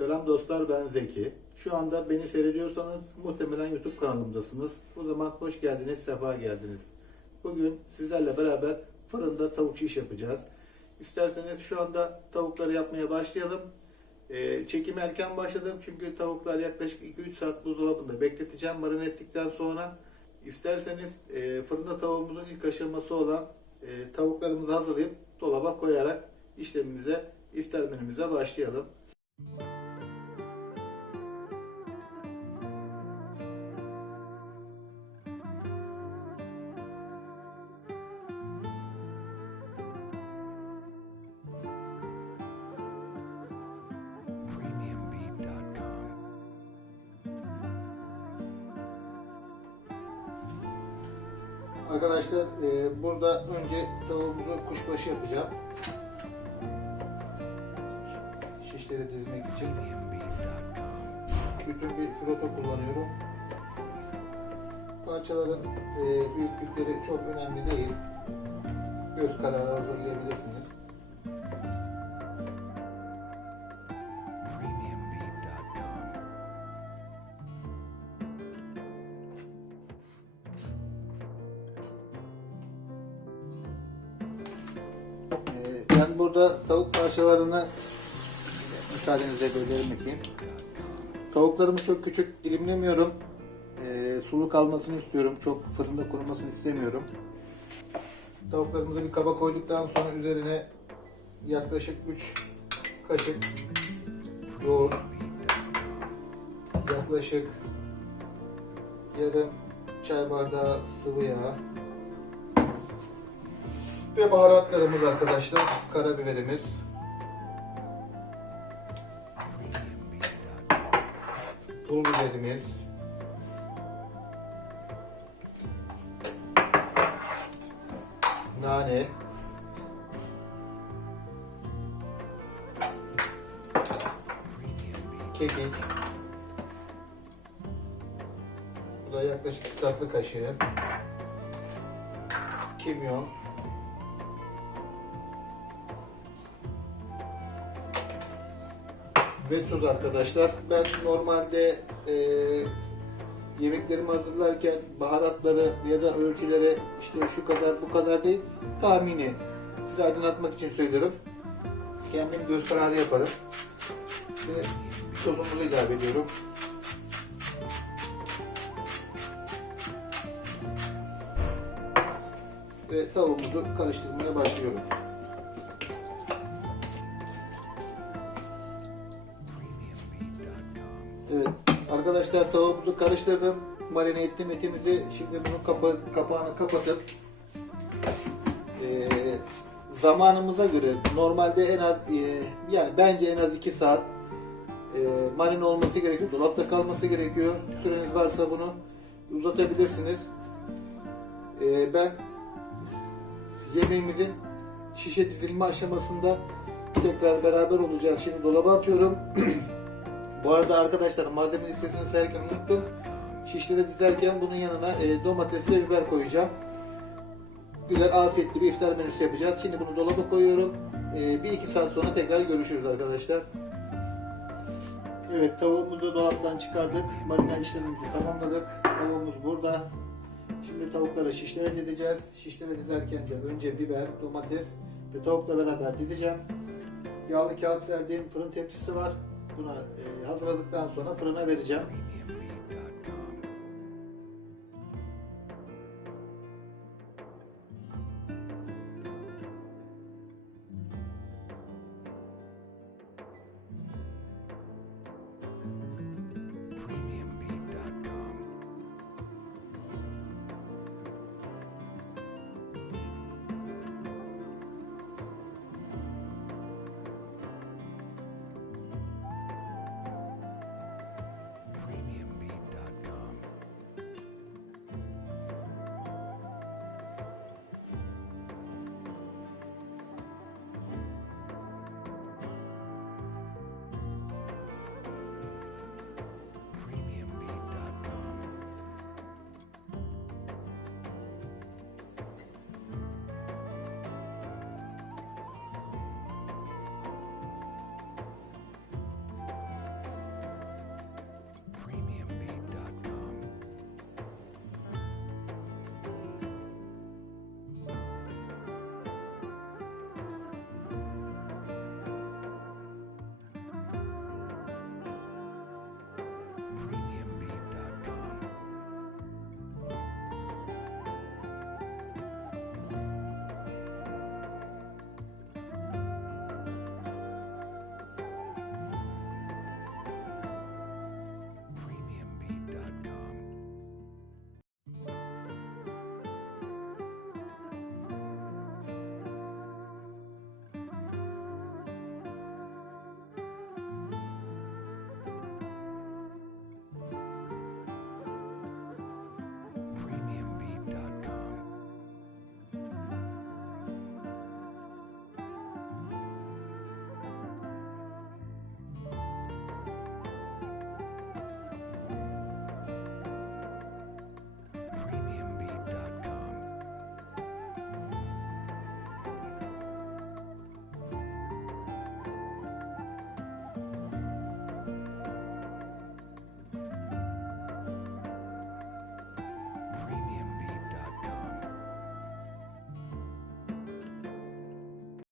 Selam dostlar ben Zeki. Şu anda beni seyrediyorsanız muhtemelen YouTube kanalımdasınız. O zaman hoş geldiniz, sefa geldiniz. Bugün sizlerle beraber fırında tavuk şiş yapacağız. İsterseniz şu anda tavukları yapmaya başlayalım. Ee, çekim erken başladım çünkü tavuklar yaklaşık 2-3 saat buzdolabında bekleteceğim marine ettikten sonra. İsterseniz e, fırında tavuğumuzun ilk aşaması olan e, tavuklarımızı hazırlayıp dolaba koyarak işlemimize, iftar menümüze başlayalım. Arkadaşlar e, burada önce tavuğumuzu kuşbaşı yapacağım. Şişleri dizmek için bütün bir filoto kullanıyorum. Parçaların e, büyüklükleri çok önemli değil. Göz kararı hazırlayabilirsiniz. Ben burada tavuk parçalarını müsaadenizle bölerim Tavuklarımı çok küçük dilimlemiyorum. E, sulu kalmasını istiyorum. Çok fırında kurumasını istemiyorum. Tavuklarımızı bir kaba koyduktan sonra üzerine yaklaşık 3 kaşık yoğurt, yaklaşık yarım çay bardağı sıvı yağ ve baharatlarımız arkadaşlar. Karabiberimiz, pul biberimiz, nane, kekik, bu da yaklaşık iki tatlı kaşığı, kimyon, ve tuz arkadaşlar. Ben normalde e, yemeklerimi hazırlarken baharatları ya da ölçüleri işte şu kadar bu kadar değil tahmini size aydınlatmak için söylüyorum. Kendim göz kararı yaparım. Ve tuzumuzu ilave ediyorum. Ve tavuğumuzu karıştırmaya başlıyorum. Arkadaşlar tavuğumuzu karıştırdım. Marine ettim etimizi. Şimdi bunu kapa kapağını kapatıp eee, zamanımıza göre normalde en az eee, yani bence en az 2 saat eee marine olması gerekiyor. Dolapta kalması gerekiyor. Süreniz varsa bunu uzatabilirsiniz. Eee, ben yemeğimizin şişe dizilme aşamasında tekrar beraber olacağız. Şimdi dolaba atıyorum. Bu arada arkadaşlar malzeme listesini sayarken unuttum. Şişleri dizerken bunun yanına e, domates ve biber koyacağım. Güzel afiyetli bir iftar menüsü yapacağız. Şimdi bunu dolaba koyuyorum. E, bir iki saat sonra tekrar görüşürüz arkadaşlar. Evet tavuğumuzu dolaptan çıkardık. Marine işlemimizi tamamladık. Tavuğumuz burada. Şimdi tavukları şişlere dizeceğiz. Şişlere dizerken de önce biber, domates ve tavukla beraber dizeceğim. Yağlı kağıt serdiğim fırın tepsisi var. Buna e, hazırladıktan sonra fırına vereceğim.